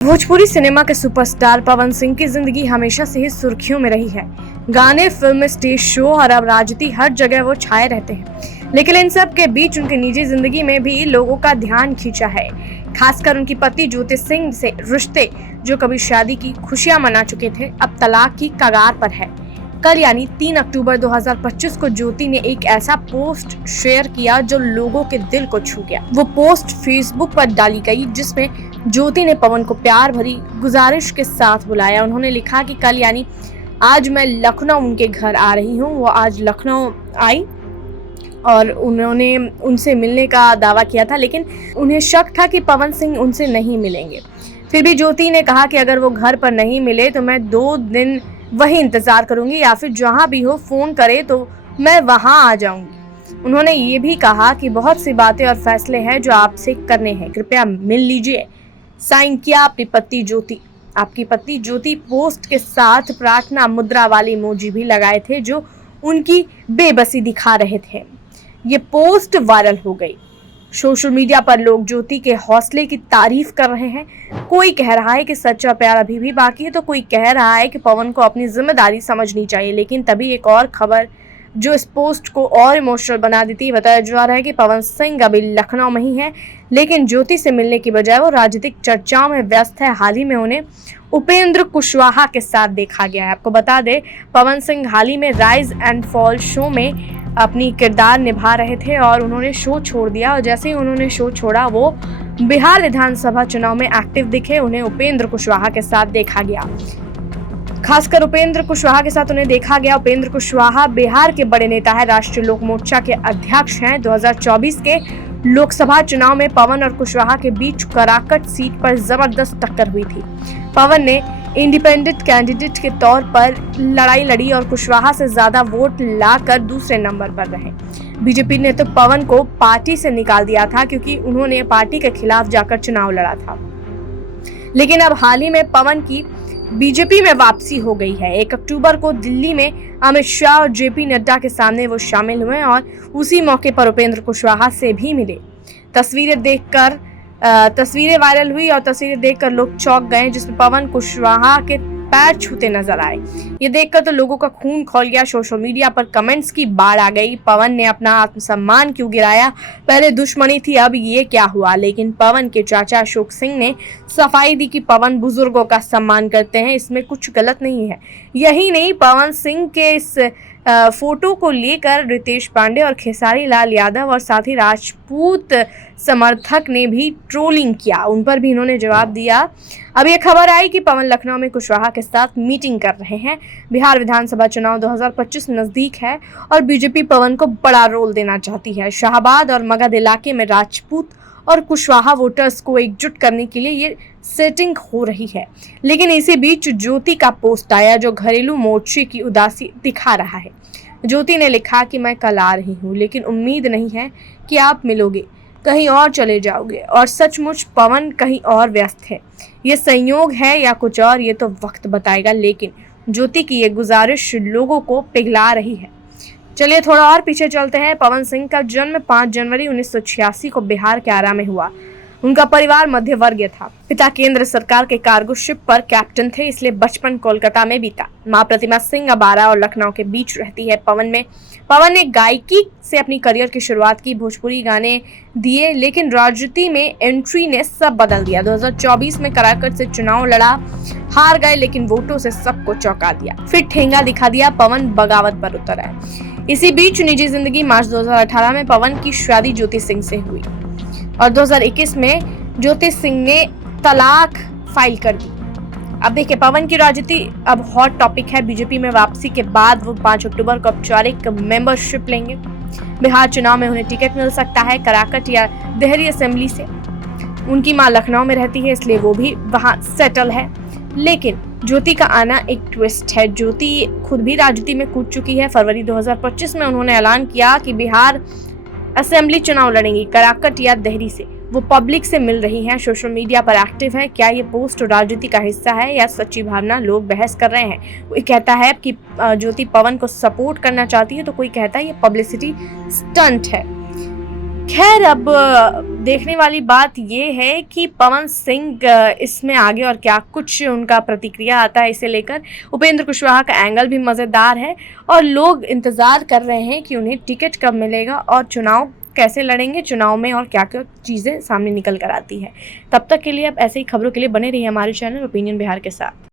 Bhojpuri cinema के superstar Pawan Singh की जिंदगी हमेशा से ही सुर्खियों में रही है। गाने, फिल्म, स्टेज शो और अब राजनीति, हर जगह वो छाए रहते हैं। लेकिन इन सब के बीच उनकी निजी जिंदगी में भी लोगों का ध्यान खींचा है। खासकर उनकी पति ज्योति सिंह से रिश्ते, जो कभी शादी की खुशियां मना चुके थे, अब तलाक की कगार पर है। कल यानी 3 अक्टूबर 2025 को ज्योति ने एक ऐसा पोस्ट शेयर किया जो लोगों के दिल को छू गया। वो पोस्ट फेसबुक पर डाली गई, जिसमें ज्योति ने पवन को प्यार भरी गुजारिश के साथ बुलाया। उन्होंने लिखा कि कल यानी आज मैं लखनऊ उनके घर आ रही हूँ। वो आज लखनऊ आई और उन्होंने उनसे मिलने का दावा किया था, लेकिन उन्हें शक था कि पवन सिंह उनसे नहीं मिलेंगे। फिर भी ज्योति ने कहा कि अगर वो घर पर नहीं मिले तो मैं 2 दिन वही इंतजार करूंगी, या फिर जहां भी हो फोन करे तो मैं वहां आ जाऊंगी। उन्होंने ये भी कहा कि बहुत सी बातें और फैसले हैं जो आपसे करने हैं, कृपया मिल लीजिए। साइन किया आपकी पत्नी ज्योति। आपकी पत्नी ज्योति पोस्ट के साथ प्रार्थना मुद्रा वाली इमोजी भी लगाए थे, जो उनकी बेबसी दिखा रहे थे। ये पोस्ट वायरल हो गई। सोशल मीडिया पर लोग ज्योति के हौसले की तारीफ कर रहे हैं। कोई कह रहा है कि सच्चा प्यार अभी भी बाकी है, तो कोई कह रहा है कि पवन को अपनी जिम्मेदारी समझनी चाहिए। लेकिन तभी एक और खबर जो इस पोस्ट को और इमोशनल बना देती है। बताया जा रहा है कि पवन सिंह अभी लखनऊ में ही है, लेकिन ज्योति से मिलने की बजाय वो राजनीतिक चर्चाओं में व्यस्त है। हाल ही में उन्हें उपेंद्र कुशवाहा के साथ देखा गया है। आपको बता दें, पवन सिंह हाल ही में राइज एंड फॉल शो में अपनी किरदार निभा रहे थे और उन्होंने शो छोड़ दिया। और जैसे ही उन्होंने शो छोड़ा, वो बिहार विधानसभा चुनाव में एक्टिव दिखे। उन्हें उपेंद्र कुशवाहा के साथ देखा गया, खासकर उपेंद्र कुशवाहा के साथ उन्हें देखा गया। उपेंद्र कुशवाहा बिहार के बड़े नेता है, राष्ट्रीय लोक मोर्चा के अध्यक्ष हैं। 2024 के लोकसभा चुनाव में पवन और कुशवाहा के बीच कराकट सीट पर जबरदस्त टक्कर हुई थी। पवन ने इंडिपेंडेंट कैंडिडेट के तौर पर लड़ाई लड़ी और कुशवाहा से ज्यादा वोट लाकर दूसरे नंबर पर रहे। बीजेपी ने तो पवन को पार्टी से निकाल दिया था, क्योंकि उन्होंने पार्टी के खिलाफ जाकर चुनाव लड़ा था। लेकिन अब हाल ही में पवन की बीजेपी में वापसी हो गई है। 1 अक्टूबर को दिल्ली में अमित शाह और जेपी नड्डा के सामने वो शामिल हुए और उसी मौके पर उपेंद्र कुशवाहा से भी मिले। तस्वीरें वायरल हुई और तस्वीरें देखकर लोग चौंक गए, जिसमें पवन कुशवाहा के पैर छूते नजर आए। ये देखकर तो लोगों का खून खौल गया। सोशल मीडिया पर कमेंट्स की बाढ़ आ गई। पवन ने अपना आत्मसम्मान क्यों गिराया? पहले दुश्मनी थी, अब ये क्या हुआ? लेकिन पवन के चाचा अशोक सिंह ने सफाई दी कि पवन बुजुर्गों का सम्मान करते हैं, इसमें कुछ गलत नहीं है। यही नहीं, पवन सिंह के इस फोटो को लेकर रितेश पांडे और खेसारी लाल यादव और साथ ही राजपूत समर्थक ने भी ट्रोलिंग किया। उन पर भी इन्होंने जवाब दिया। अब ये खबर आई कि पवन लखनऊ में कुशवाहा के साथ मीटिंग कर रहे हैं। बिहार विधानसभा चुनाव 2025 नजदीक है और बीजेपी पवन को बड़ा रोल देना चाहती है। शाहबाद और मगध इलाके में राजपूत और कुशवाहा वोटर्स को एकजुट करने के लिए ये सेटिंग हो रही है। लेकिन इसी बीच ज्योति का पोस्ट आया, जो घरेलू मोर्चे की उदासी दिखा रहा है। ज्योति ने लिखा कि मैं कल आ रही हूँ, लेकिन उम्मीद नहीं है कि आप मिलोगे, कहीं और चले जाओगे और सचमुच पवन कहीं और व्यस्त है। ये संयोग है या कुछ और, ये तो वक्त बताएगा। लेकिन ज्योति की ये गुजारिश लोगों को पिघला रही है। चलिए थोड़ा और पीछे चलते हैं। पवन सिंह का जन्म 5 जनवरी 1986 को बिहार के आरा में हुआ। उनका परिवार मध्य वर्गीय था। पिता केंद्र सरकार के कार्गो शिप पर कैप्टन थे, इसलिए बचपन कोलकाता में बीता। मां प्रतिमा सिंह अब आरा और लखनऊ के बीच रहती है। पवन ने गायकी से अपनी करियर की शुरुआत की, भोजपुरी गाने दिए, लेकिन राजनीति में एंट्री ने सब बदल दिया। 2024 में कराकट से चुनाव लड़ा, हार गए, लेकिन वोटों से सबको चौंका दिया। फिर ठेंगा दिखा दिया, पवन बगावत पर उतर आए। इसी बीच निजी जिंदगी, मार्च 2018 में पवन की शादी ज्योति सिंह से हुई और 2021 में ज्योति सिंह ने तलाक फाइल कर दी। अब देखिए, पवन की राजनीति अब हॉट टॉपिक है। बीजेपी में वापसी के बाद वो 5 अक्टूबर को औपचारिक मेंबरशिप लेंगे। बिहार चुनाव में उन्हें टिकट मिल सकता है, कराकट या देहरी असेंबली से। उनकी मां लखनऊ में रहती है, इसलिए वो भी वहां सेटल है। लेकिन ज्योति का आना एक ट्विस्ट है। ज्योति खुद भी राजनीति में कूद चुकी है। फरवरी 2025 में उन्होंने ऐलान किया कि बिहार असेंबली चुनाव लड़ेंगी, कराकट या देहरी से। वो पब्लिक से मिल रही हैं, सोशल मीडिया पर एक्टिव है। क्या ये पोस्ट राजनीति का हिस्सा है या सच्ची भावना? लोग बहस कर रहे हैं। कोई कहता है कि ज्योति पवन को सपोर्ट करना चाहती है, तो कोई कहता है ये पब्लिसिटी स्टंट है। खैर अब देखने वाली बात ये है कि पवन सिंह इसमें आगे और क्या कुछ उनका प्रतिक्रिया आता है इसे लेकर। उपेंद्र कुशवाहा का एंगल भी मज़ेदार है और लोग इंतज़ार कर रहे हैं कि उन्हें टिकट कब मिलेगा और चुनाव कैसे लड़ेंगे, चुनाव में और क्या क्या चीज़ें सामने निकल कर आती है। तब तक के लिए अब ऐसे ही खबरों के लिए बने रहिए हमारे चैनल ओपिनियन बिहार के साथ।